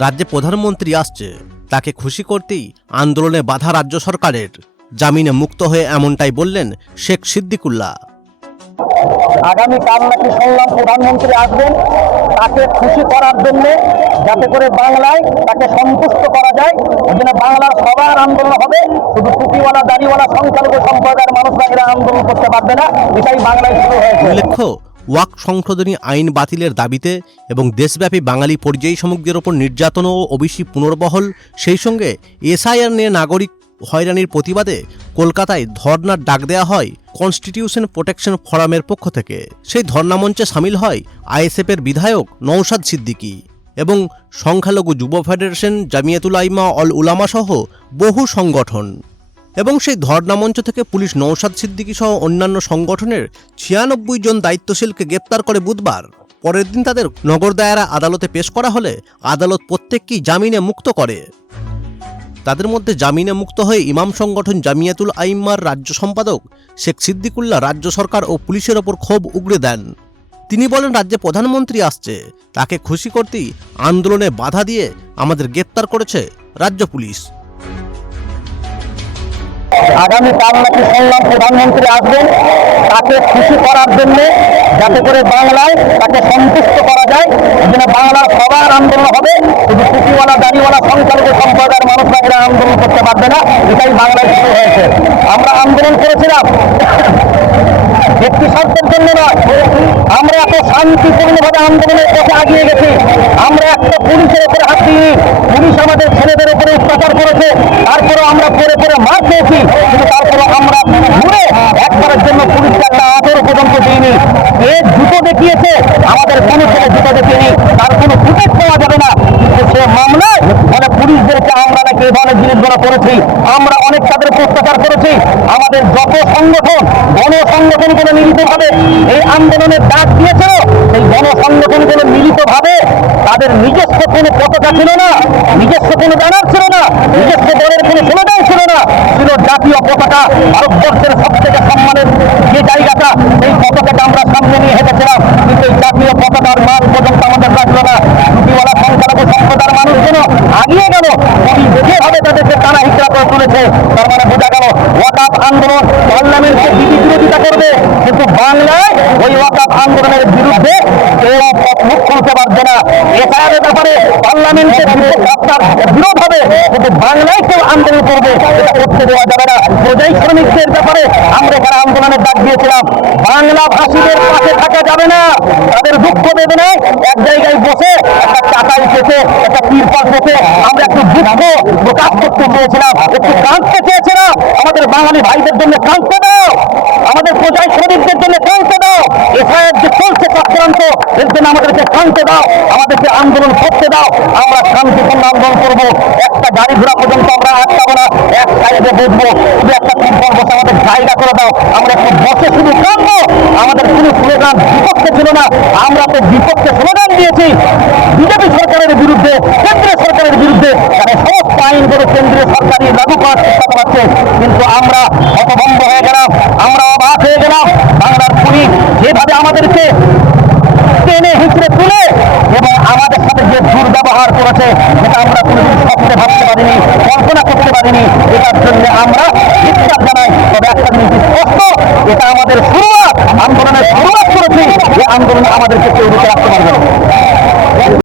রাজ্যে প্রধানমন্ত্রী আসছে, তাকে খুশি করতেই আন্দোলনে বাধা রাজ্য সরকারের। জামিনে মুক্ত হয়ে এমনটাই বললেন শেখ সিদ্দিকুল্লাহ। আগামীকাল নাকি শুনলাম প্রধানমন্ত্রী আসবেন, তাকে খুশি করার জন্য, যাতে করে বাংলায় তাকে সন্তুষ্ট করা যায়। এই জন্য বাংলার সবার আন্দোলন হবে, শুধু টুপিওয়ালা দাড়িওয়ালা সংখ্যালঘু সম্প্রদায়ের মানুষরা এরা আন্দোলন করতে পারবে না। এটাই বাংলায় শুরু হয়েছে। উল্লেখ্য, ওয়াকফ সংশোধনী আইন বাতিলের দাবিতে এবং দেশব্যাপী বাঙালি পরিযায়ী শ্রমিকদের ওপর নির্যাতন ও ওবিসি পুনর্বহল, সেই সঙ্গে এসআইআর নিয়ে নাগরিক হয়রানির প্রতিবাদে কলকাতায় ধর্নার ডাক দেওয়া হয় কনস্টিটিউশন প্রোটেকশন ফোরামের পক্ষ থেকে। সেই ধর্নামঞ্চে সামিল হয় আইএসএফের বিধায়ক নওশাদ সিদ্দিকী এবং সংখ্যালঘু যুব ফেডারেশন, জামিয়াতুল আইমা অল উলামা সহ বহু সংগঠন। এবং সেই ধর্নামঞ্চ থেকে পুলিশ নওশাদ সিদ্দিকী সহ অন্যান্য সংগঠনের ৯৬ জন দায়িত্বশীলকে গ্রেপ্তার করে বুধবার। পরের দিন তাদের নগর দায়রা আদালতে পেশ করা হলে আদালত প্রত্যেককেই জামিনে মুক্ত করে। তাদের মধ্যে জামিনে মুক্ত হয়ে ইমাম সংগঠন জামিয়াতুল আইম্মার রাজ্য সম্পাদক শেখ সিদ্দিকুল্লাহ রাজ্য সরকার ও পুলিশের ওপর ক্ষোভ উগরে দেন। তিনি বলেন, রাজ্যে প্রধানমন্ত্রী আসছে, তাকে খুশি করতেই আন্দোলনে বাধা দিয়ে আমাদের গ্রেপ্তার করেছে রাজ্য পুলিশ। আগামীকাল নাকি শুনলাম প্রধানমন্ত্রী আসবেন, তাকে খুশি করার জন্য, যাতে করে বাংলায় তাকে সন্তুষ্ট করা যায়। এই জন্য বাংলার সবার আন্দোলন হবে, শুধু টুপিওয়ালা দাড়িওয়ালা সংখ্যালঘু সম্প্রদায়ের মানুষরা এরা আন্দোলন করতে পারবে না। এটাই বাংলায় শুরু হয়েছে। আমরা আন্দোলন করেছিলাম ব্যক্তি স্বার্থের জন্য নয়, আমরা এত শান্তিপূর্ণভাবে আন্দোলনের পথে আগিয়ে গেছি। আমরা একটা পুলিশের উপরে হাত দিইনি, পুলিশ আমাদের ছেলেদের উপরে অত্যাচার করেছে, তারপরেও আমরা পরে পরে মার খেয়েছি, কিন্তু তারপরে আমরা ঘুরে একবারের জন্য পুলিশকে একটা আদর পর্যন্ত দিইনি। এ জুতো দেখিয়েছে, আমাদের কোনো ছেলে জুতো দেখিয়েনি, তার কোনো ফুটেজ পাওয়া যাবে না। কিন্তু সে মামলায় মানে পুলিশদেরকে আমরা নাকি এই ধরনের জিনিসগুলো করেছি, আমরা অনেক তাদের অত্যাচার করেছি। আমাদের যত সংগঠন, গণসংগঠনগুলো মিলিতভাবে এই আন্দোলনের ডাক দিয়েছিল, এই গণসংগঠনগুলো মিলিতভাবে তাদের নিজস্ব কোনো পতাকা ছিল না, নিজস্ব কোনো ব্যানার ছিল না, নিজস্ব দলের কোনো স্লোগান ছিল না, ছিল জাতীয় পতাকা। ভারতবর্ষের সব থেকে সম্মানের যে জায়গাটা, সেই পতাকাটা আমরা সামনে নিয়ে হেঁটেছিলাম, কিন্তু এই জাতীয় পতাকার মান পর্যন্ত আমাদের রাখলো না। টুপিওয়ালা সংখ্যালঘু সম্প্রদায়ের মানুষগুলো আগিয়ে গেল, পুলিশ যেভাবে তাদেরকে টানা হিচড়া করে তুলেছে, তার মানে বোঝা গেল ওয়াকফ আন্দোলন পার্লামেন্টকে বিরোধিতা করবে, কিন্তু বাংলায় ওই ওয়াকফ আন্দোলনের বিরুদ্ধে কেউ মুখ খুলতে পারবে না। এসআইআর ব্যাপারে পার্লামেন্টের বিরোধ হবে, কিন্তু বাংলায় কেউ আন্দোলন করবে এটা করতে দেওয়া যাবে না। পরিযায়ী শ্রমিকদের ব্যাপারে আমরা এখানে আন্দোলনের ডাক দিয়েছিলাম। বাংলা ভাষীদের পাশে থাকা যাবে না, তাদের দুঃখ বেদনায় এক জায়গায় বসে একটা চাটাই পেতে, একটা তিরপাল পেতে আমরা একটু দুঃখ প্রকাশ করতে চেয়েছিলাম, একটু কাঁদতে চেয়েছিলাম। আমাদের বাঙালি ভাইদের জন্য কাঁদতে দাও, আমাদের পরিযায়ী শ্রমিকদের জন্য কাঁদতে দাও, এসআইআর যে চলছে চক্রান্ত, এর জন্য আমাদেরকে কাঁদতে দাও, আমাদেরকে আন্দোলন করতে দাও। আমরা শান্তিপূর্ণ আন্দোলন করবো, একটা গাড়ি ঘোড়া পর্যন্ত আমরা আটকাবো না, এক সাইডে বসবো, শুধু একটা তিরপাল বসে আমাদের জায়গা করে দাও, আমরা একটু বসে শুধু কাঁদবো। আমাদের কোনো স্লোগান বিপক্ষে ছিল না, আমরা তো বিপক্ষে স্লোগান দিয়েছি বিজেপি সরকারের বিরুদ্ধে, কেন্দ্রীয় সরকারের বিরুদ্ধে, তারা সমস্ত আইনগুলো কেন্দ্রীয় সরকারই লাগু করার চেষ্টা করাচ্ছে। কিন্তু আমরা হতভম্ব হয়ে গেলাম, আমরা অবাক হয়ে গেলাম। বাংলার পুলিশ যেভাবে আমাদেরকে টেনে হিঁচড়ে তুলে এবং আমাদের সাথে যে দুর্ব্যবহার করেছে, সেটা আমরা কোনোদিন স্বপ্নে ভাবতে পারিনি, কল্পনা করতে পারিনি। এটার জন্য আমরা ধিক্কার জানাই। তবে একটা জিনিস স্পষ্ট, এটা আমাদের শুরুয়াত, আন্দোলনের শুরুয়াত করেছি, এই আন্দোলনে আমাদেরকে কেউ রুখে রাখতে পারবে না।